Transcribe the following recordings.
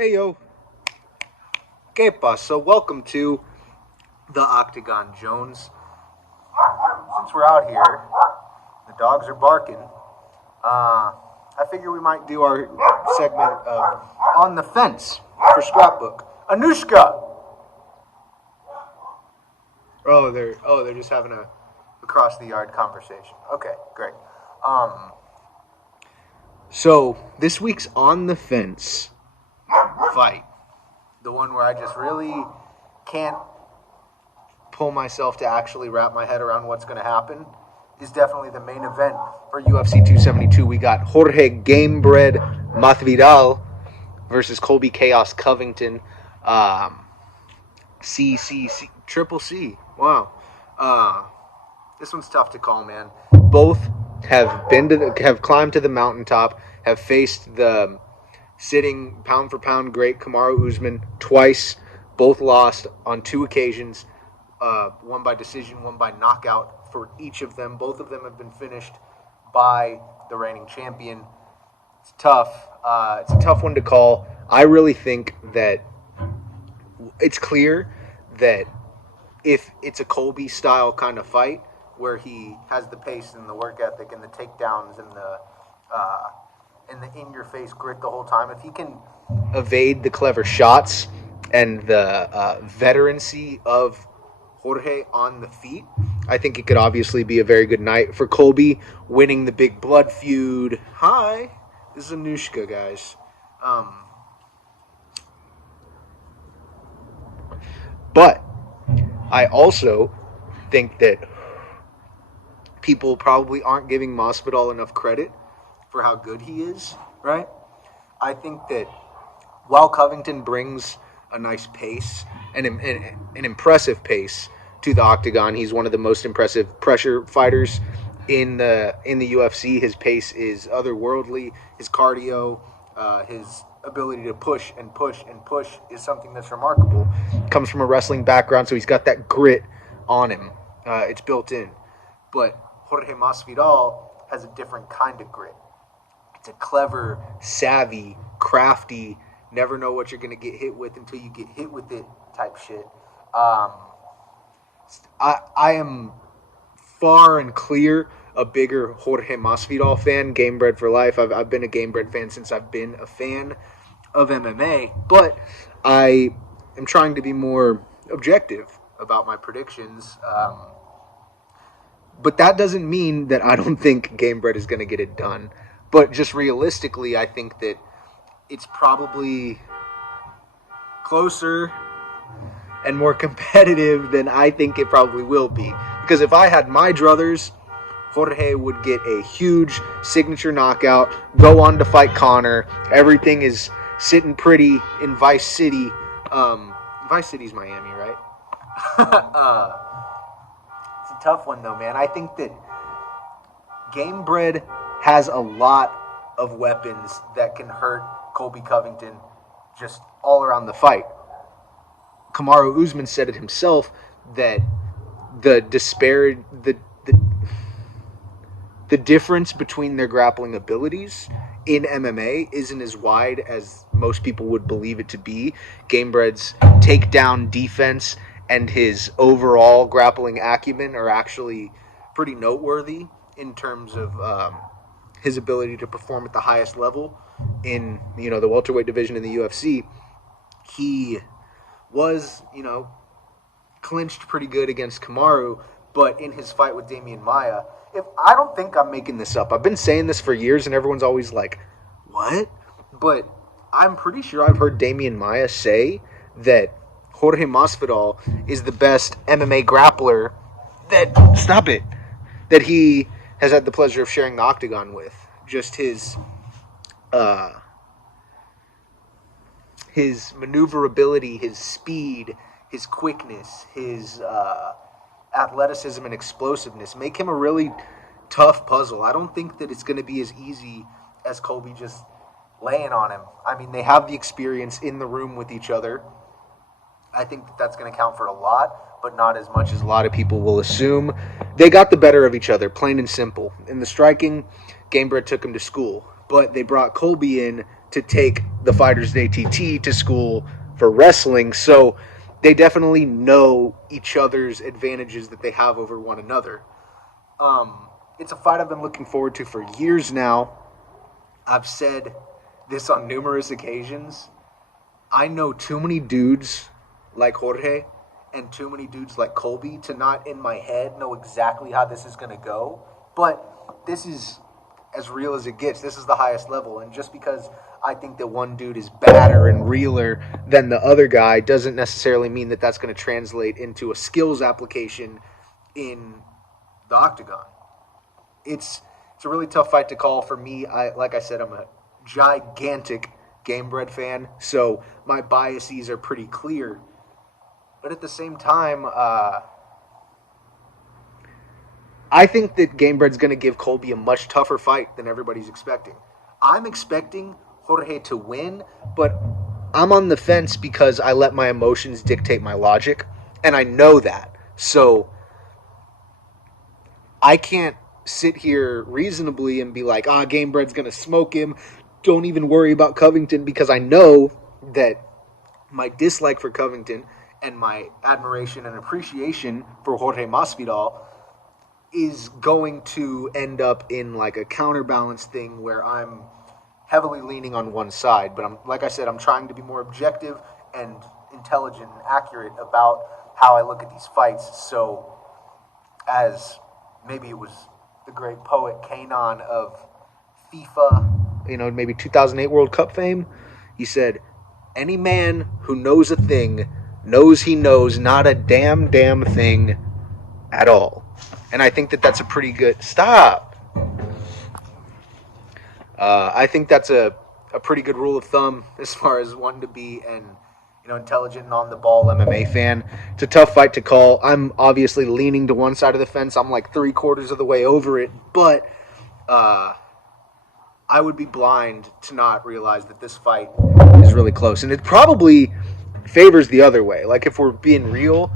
Hey yo, ¿qué pasa? Welcome to the Octagon, Jones. Since we're out here, the dogs are barking. I figure we might do our segment of On the Fence for Scrapbook. Anushka! They're just having a across the yard conversation. Okay, great. So this week's On the Fence fight, the one where I just really can't pull myself to actually wrap my head around what's going to happen, is definitely the main event for UFC 272. We got Jorge Gamebred Masvidal versus Colby Chaos Covington. Triple C. Wow. This one's tough to call, man. Both have climbed to the mountaintop, have faced the sitting pound for pound great Kamaru Usman twice. Both lost on two occasions. One by decision, one by knockout for each of them. Both of them have been finished by the reigning champion. It's tough. It's a tough one to call. I really think that it's clear that if it's a Colby style kind of fight where he has the pace and the work ethic and the takedowns and the in-your-face grit the whole time, if he can evade the clever shots and the veterancy of Jorge on the feet, I think it could obviously be a very good night for Colby, winning the big blood feud. Hi, this is Anushka, guys. But I also think that people probably aren't giving Masvidal enough credit for how good he is, right? I think that while Covington brings a nice pace, an impressive pace to the Octagon, he's one of the most impressive pressure fighters in the UFC. His pace is otherworldly. His cardio, his ability to push and push and push is something that's remarkable. Comes from a wrestling background, so he's got that grit on him. It's built in. But Jorge Masvidal has a different kind of grit. It's a clever, savvy, crafty, never know what you're going to get hit with until you get hit with it type shit. I am far and clear a bigger Jorge Masvidal fan, Gamebred for life. I've been a Gamebred fan since I've been a fan of MMA, but I am trying to be more objective about my predictions. But that doesn't mean that I don't think Gamebred is going to get it done. But just realistically, I think that it's probably closer and more competitive than I think it probably will be. Because if I had my druthers, Jorge would get a huge signature knockout, go on to fight Conor. Everything is sitting pretty in Vice City. Vice City's Miami, right? It's a tough one, though, man. I think that Gamebred has a lot of weapons that can hurt Colby Covington just all around the fight. Kamaru Usman said it himself that the difference between their grappling abilities in MMA isn't as wide as most people would believe it to be. Gamebred's takedown defense and his overall grappling acumen are actually pretty noteworthy in terms of his ability to perform at the highest level in the welterweight division in the UFC. He was clinched pretty good against Kamaru, but in his fight with Damian Maia, I don't think I'm making this up. I've been saying this for years, and everyone's always like, "What?" But I'm pretty sure I've heard Damian Maia say that Jorge Masvidal is the best MMA grappler that he has had the pleasure of sharing the Octagon with. Just his maneuverability, his speed, his quickness, his athleticism and explosiveness make him a really tough puzzle. I don't think that it's going to be as easy as Colby just laying on him. I mean, they have the experience in the room with each other. I think that that's going to count for a lot, but not as much as a lot of people will assume. They got the better of each other, plain and simple. In the striking, Gamebred took him to school, but they brought Colby in to take the fighters at ATT to school for wrestling, so they definitely know each other's advantages that they have over one another. It's a fight I've been looking forward to for years now. I've said this on numerous occasions. I know too many dudes like Jorge and too many dudes like Colby to not in my head know exactly how this is going to go. But this is as real as it gets. This is the highest level. And just because I think that one dude is badder and realer than the other guy doesn't necessarily mean that that's going to translate into a skills application in the Octagon. It's a really tough fight to call for me. Like I said, I'm a gigantic Gamebred fan, so my biases are pretty clear. But at the same time, I think that Gamebred's going to give Colby a much tougher fight than everybody's expecting. I'm expecting Jorge to win, but I'm on the fence because I let my emotions dictate my logic, and I know that. So I can't sit here reasonably and be like, Gamebred's going to smoke him. Don't even worry about Covington, because I know that my dislike for Covington and my admiration and appreciation for Jorge Masvidal is going to end up in like a counterbalance thing where I'm heavily leaning on one side. But like I said, I'm trying to be more objective and intelligent and accurate about how I look at these fights. So as maybe it was the great poet Kanon of FIFA, maybe 2008 World Cup fame, he said, any man who knows a thing knows he knows not a damn thing at all. And I think that that's a pretty good... Stop! I think that's a pretty good rule of thumb as far as wanting to be an intelligent and on-the-ball MMA fan. It's a tough fight to call. I'm obviously leaning to one side of the fence. I'm like 3/4 of the way over it. But I would be blind to not realize that this fight is really close. And it probably favors the other way. Like, if we're being real,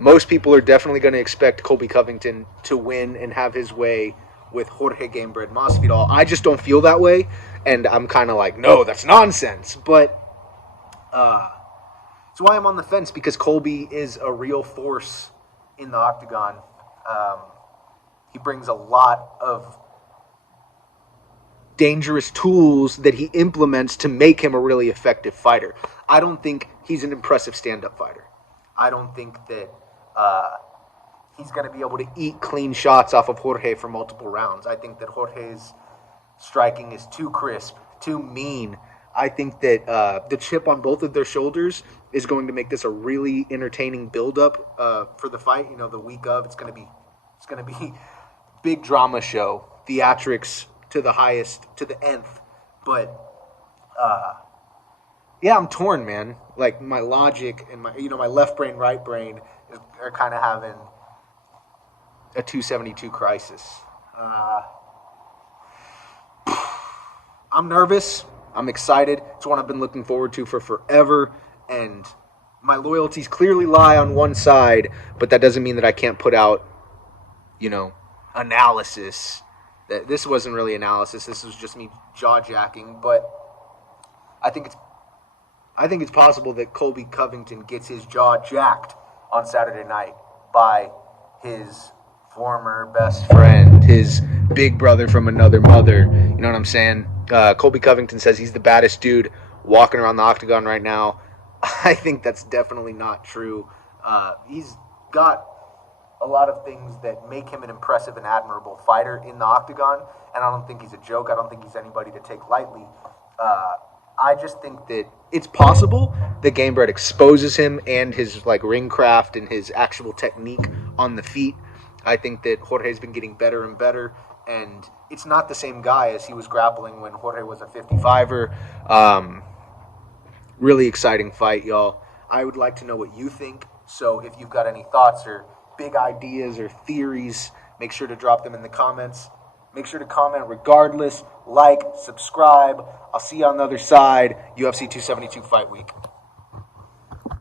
most people are definitely going to expect Colby Covington to win and have his way with Jorge Gamebred Masvidal. I just don't feel that way, and I'm kind of like, no, that's nonsense. But that's why I'm on the fence, because Colby is a real force in the Octagon. He brings a lot of dangerous tools that he implements to make him a really effective fighter. I don't think he's an impressive stand-up fighter. I don't think that he's going to be able to eat clean shots off of Jorge for multiple rounds. I think that Jorge's striking is too crisp, too mean. I think that the chip on both of their shoulders is going to make this a really entertaining build-up for the fight. The week of, it's going to be big drama show, theatrics to the highest, to the nth. But yeah, I'm torn, man. Like, my logic and my left brain, right brain are kind of having a 272 crisis. I'm nervous. I'm excited. It's one I've been looking forward to for forever, and my loyalties clearly lie on one side, but that doesn't mean that I can't put out, analysis. This wasn't really analysis. This was just me jaw-jacking, but I think it's possible that Colby Covington gets his jaw jacked on Saturday night by his former best friend, his big brother from another mother. You know what I'm saying? Colby Covington says he's the baddest dude walking around the Octagon right now. I think that's definitely not true. He's got a lot of things that make him an impressive and admirable fighter in the Octagon, and I don't think he's a joke. I don't think he's anybody to take lightly. I just think that it's possible that Gamebred exposes him and his ring craft and his actual technique on the feet. I think that Jorge's been getting better and better, and it's not the same guy as he was grappling when Jorge was a 55er. Really exciting fight, y'all. I would like to know what you think, so if you've got any thoughts or big ideas or theories, make sure to drop them in the comments. Make sure to comment regardless. Like, subscribe. I'll see you on the other side. UFC 272 Fight Week.